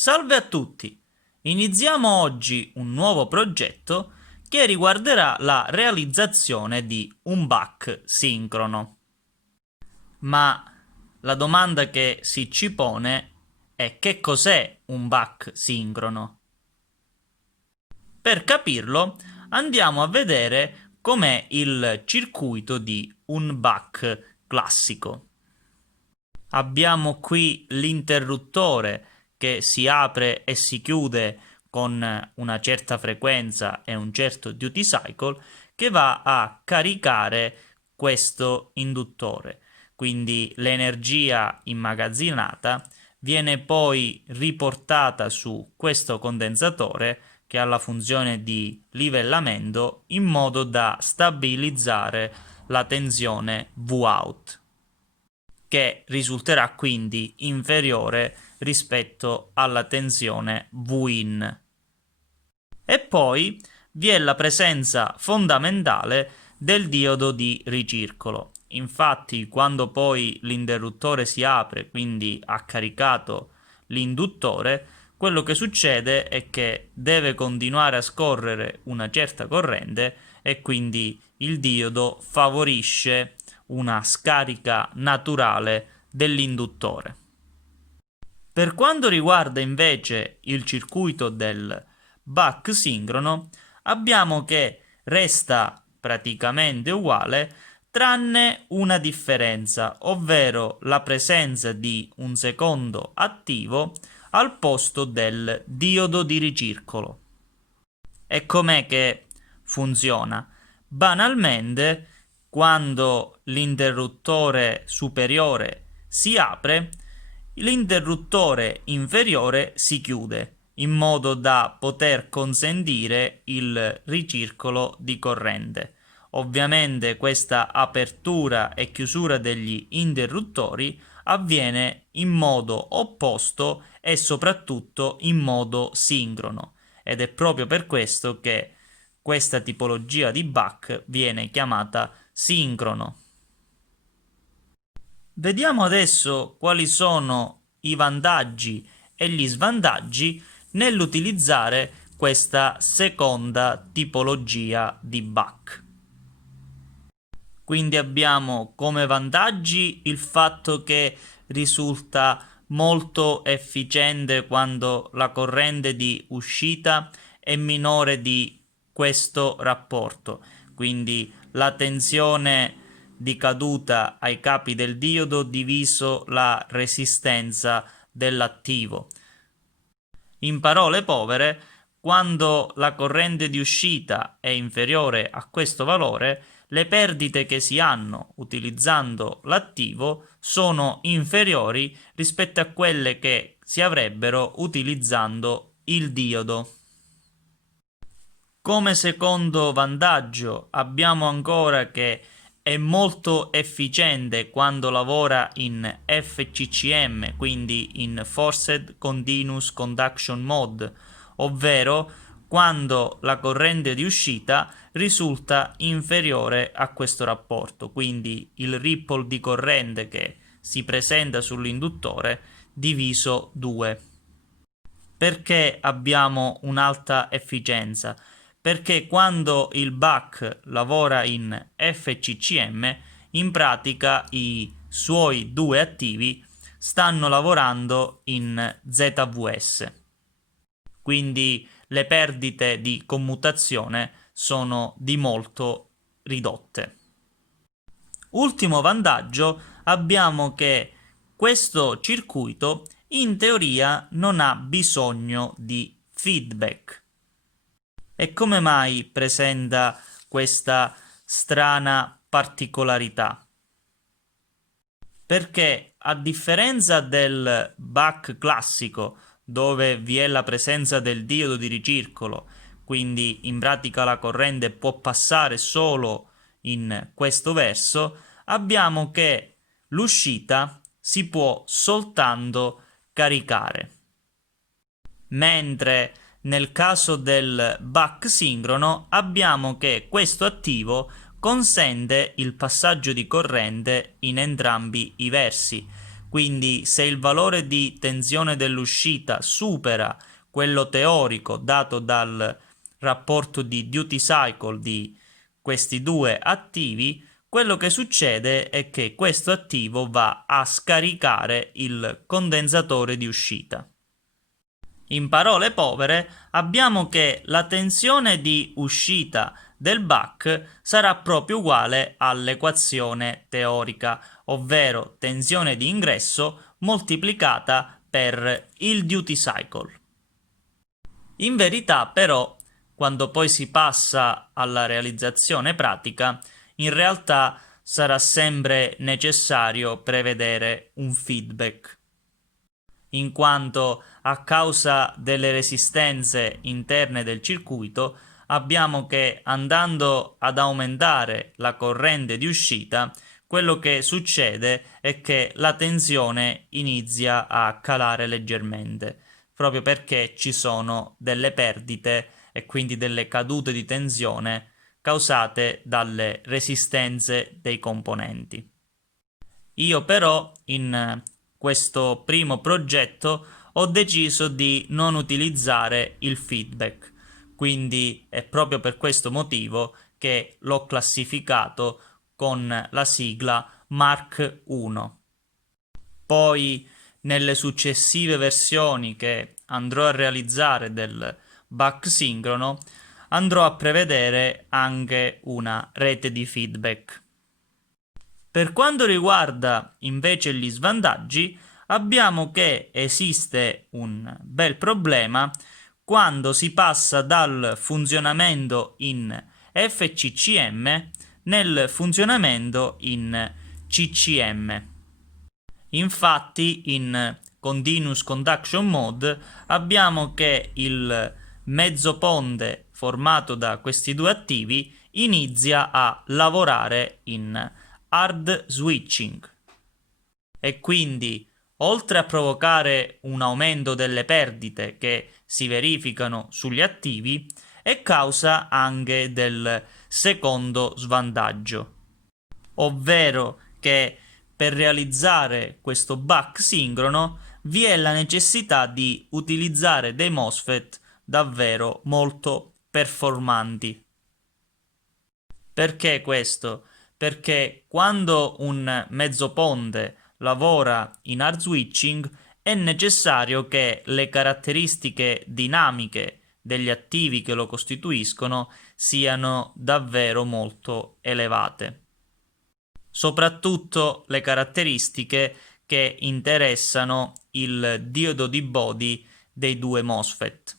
Salve a tutti! Iniziamo oggi un nuovo progetto che riguarderà la realizzazione di un buck sincrono. Ma la domanda che si ci pone è: che cos'è un buck sincrono? Per capirlo andiamo a vedere com'è il circuito di un buck classico. Abbiamo qui l'interruttore che si apre e si chiude con una certa frequenza e un certo duty cycle che va a caricare questo induttore. Quindi l'energia immagazzinata viene poi riportata su questo condensatore che ha la funzione di livellamento in modo da stabilizzare la tensione Vout, che risulterà quindi inferiore rispetto alla tensione Vin. E poi vi è la presenza fondamentale del diodo di ricircolo. Infatti, quando poi l'interruttore si apre, quindi ha caricato l'induttore, quello che succede è che deve continuare a scorrere una certa corrente e quindi il diodo favorisce una scarica naturale dell'induttore. Per quanto riguarda invece il circuito del buck sincrono, abbiamo che resta praticamente uguale tranne una differenza, ovvero la presenza di un secondo attivo al posto del diodo di ricircolo. E com'è che funziona? Banalmente, quando l'interruttore superiore si apre, l'interruttore inferiore si chiude, in modo da poter consentire il ricircolo di corrente. Ovviamente questa apertura e chiusura degli interruttori avviene in modo opposto e soprattutto in modo sincrono, ed è proprio per questo che questa tipologia di buck viene chiamata sincrono. Vediamo adesso quali sono i vantaggi e gli svantaggi nell'utilizzare questa seconda tipologia di buck. Quindi abbiamo come vantaggi il fatto che risulta molto efficiente quando la corrente di uscita è minore di questo rapporto, quindi la tensione di caduta ai capi del diodo diviso la resistenza dell'attivo. In parole povere, quando la corrente di uscita è inferiore a questo valore, le perdite che si hanno utilizzando l'attivo sono inferiori rispetto a quelle che si avrebbero utilizzando il diodo. Come secondo vantaggio abbiamo ancora che è molto efficiente quando lavora in FCCM, quindi in Forced Continuous Conduction Mode, ovvero quando la corrente di uscita risulta inferiore a questo rapporto, quindi il ripple di corrente che si presenta sull'induttore diviso 2. Perché abbiamo un'alta efficienza? Perché quando il buck lavora in FCCM, in pratica i suoi due attivi stanno lavorando in ZVS. Quindi le perdite di commutazione sono di molto ridotte. Ultimo vantaggio, abbiamo che questo circuito in teoria non ha bisogno di feedback. E come mai presenta questa strana particolarità? Perché a differenza del buck classico, dove vi è la presenza del diodo di ricircolo, quindi in pratica la corrente può passare solo in questo verso, abbiamo che l'uscita si può soltanto caricare. Mentre nel caso del buck sincrono abbiamo che questo attivo consente il passaggio di corrente in entrambi i versi, Quindi se il valore di tensione dell'uscita supera quello teorico dato dal rapporto di duty cycle di questi due attivi, quello che succede è che questo attivo va a scaricare il condensatore di uscita. In parole povere, abbiamo che la tensione di uscita del buck sarà proprio uguale all'equazione teorica, ovvero tensione di ingresso moltiplicata per il duty cycle. In verità, però, quando poi si passa alla realizzazione pratica, in realtà sarà sempre necessario prevedere un feedback, in quanto a causa delle resistenze interne del circuito abbiamo che, andando ad aumentare la corrente di uscita, quello che succede è che la tensione inizia a calare leggermente, proprio perché ci sono delle perdite e quindi delle cadute di tensione causate dalle resistenze dei componenti. Io però in questo primo progetto ho deciso di non utilizzare il feedback, quindi è proprio per questo motivo che l'ho classificato con la sigla Mark 1. Poi nelle successive versioni che andrò a realizzare del buck sincrono andrò a prevedere anche una rete di feedback. Per quanto riguarda invece gli svantaggi, abbiamo che esiste un bel problema quando si passa dal funzionamento in FCCM nel funzionamento in CCM. Infatti, in Continuous Conduction Mode abbiamo che il mezzo ponte formato da questi due attivi inizia a lavorare in hard switching e quindi, oltre a provocare un aumento delle perdite che si verificano sugli attivi, è causa anche del secondo svantaggio, ovvero che per realizzare questo buck sincrono vi è la necessità di utilizzare dei MOSFET davvero molto performanti. Perché questo? Perché quando un mezzo ponte lavora in hard switching è necessario che le caratteristiche dinamiche degli attivi che lo costituiscono siano davvero molto elevate. Soprattutto le caratteristiche che interessano il diodo di body dei due MOSFET.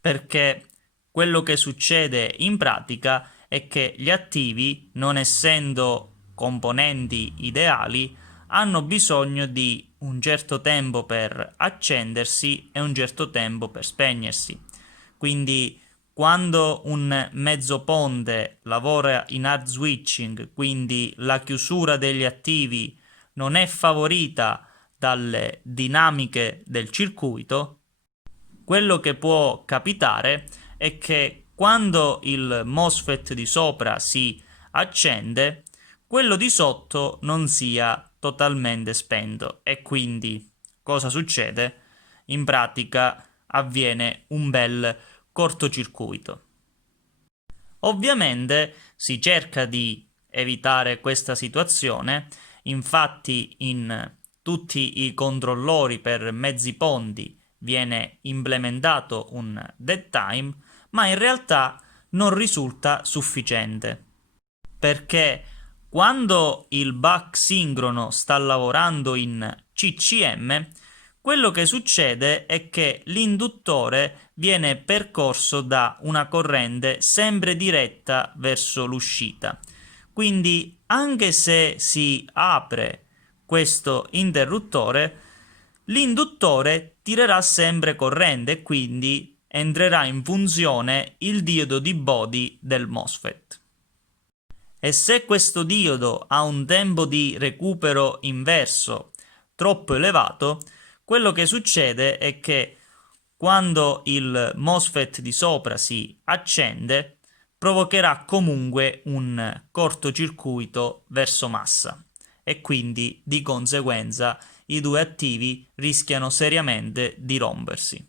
Perché quello che succede in pratica è che gli attivi, non essendo componenti ideali, hanno bisogno di un certo tempo per accendersi e un certo tempo per spegnersi. Quindi quando un mezzo ponte lavora in hard switching, quindi la chiusura degli attivi non è favorita dalle dinamiche del circuito, quello che può capitare è che quando il MOSFET di sopra si accende, quello di sotto non sia totalmente spento e quindi cosa succede? In pratica avviene un bel cortocircuito. Ovviamente si cerca di evitare questa situazione, infatti in tutti i controllori per mezzi ponti viene implementato un dead time, ma in realtà non risulta sufficiente, perché quando il buck sincrono sta lavorando in CCM, quello che succede è che l'induttore viene percorso da una corrente sempre diretta verso l'uscita. Quindi, anche se si apre questo interruttore, l'induttore tirerà sempre corrente e quindi entrerà in funzione il diodo di body del MOSFET. E se questo diodo ha un tempo di recupero inverso troppo elevato, quello che succede è che quando il MOSFET di sopra si accende, provocherà comunque un cortocircuito verso massa e quindi di conseguenza i due attivi rischiano seriamente di rompersi.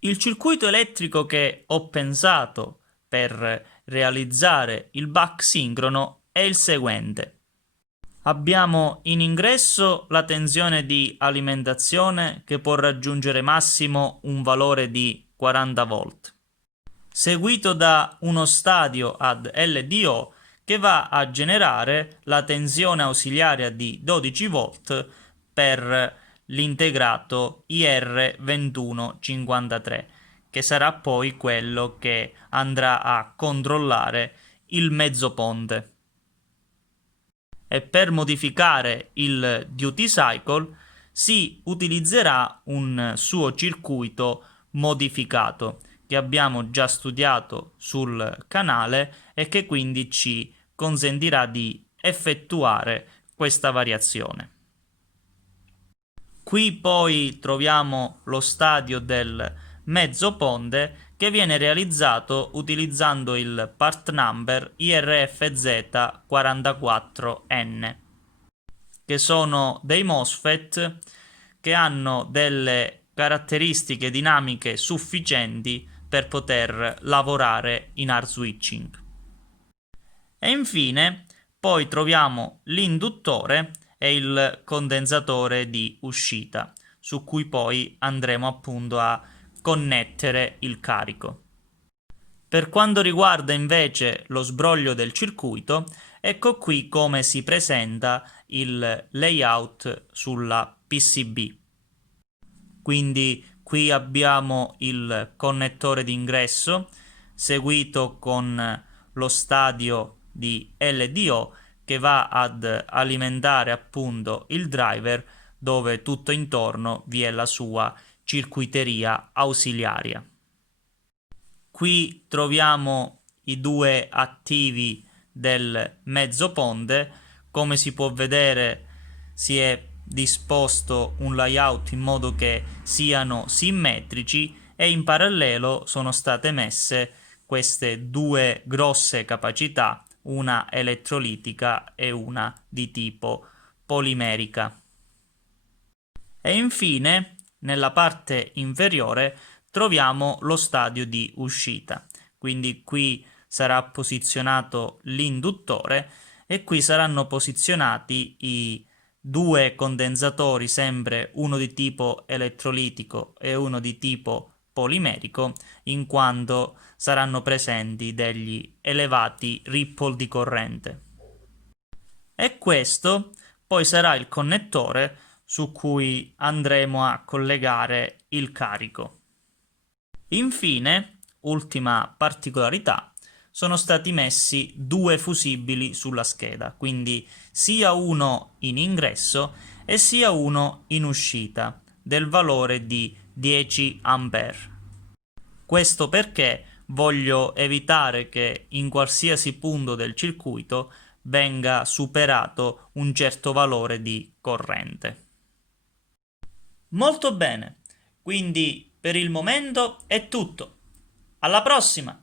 Il circuito elettrico che ho pensato per realizzare il buck sincrono è il seguente. Abbiamo in ingresso la tensione di alimentazione che può raggiungere massimo un valore di 40 volt, seguito da uno stadio ad LDO che va a generare la tensione ausiliaria di 12 volt per l'integrato IR2153, che sarà poi quello che andrà a controllare il mezzo ponte. E per modificare il duty cycle si utilizzerà un suo circuito modificato che abbiamo già studiato sul canale e che quindi ci consentirà di effettuare questa variazione. Qui poi troviamo lo stadio del mezzo ponte che viene realizzato utilizzando il part number IRFZ44N, che sono dei MOSFET che hanno delle caratteristiche dinamiche sufficienti per poter lavorare in hard switching. E infine poi troviamo l'induttore e il condensatore di uscita, su cui poi andremo appunto a connettere il carico. Per quanto riguarda invece lo sbroglio del circuito, ecco qui come si presenta il layout sulla PCB. Quindi qui abbiamo il connettore d'ingresso seguito con lo stadio di LDO che va ad alimentare appunto il driver, dove tutto intorno vi è la sua circuiteria ausiliaria. Qui troviamo i due attivi del mezzo ponte. Come si può vedere si è disposto un layout in modo che siano simmetrici e in parallelo sono state messe queste due grosse capacità, una elettrolitica e una di tipo polimerica. E infine, nella parte inferiore, troviamo lo stadio di uscita. Quindi qui sarà posizionato l'induttore e qui saranno posizionati i due condensatori, sempre uno di tipo elettrolitico e uno di tipo polimerico, in quanto saranno presenti degli elevati ripple di corrente. E questo poi sarà il connettore su cui andremo a collegare il carico. Infine, ultima particolarità, sono stati messi due fusibili sulla scheda, quindi sia uno in ingresso e sia uno in uscita, del valore di 10 A. Questo perché voglio evitare che in qualsiasi punto del circuito venga superato un certo valore di corrente. Molto bene, quindi per il momento è tutto. Alla prossima!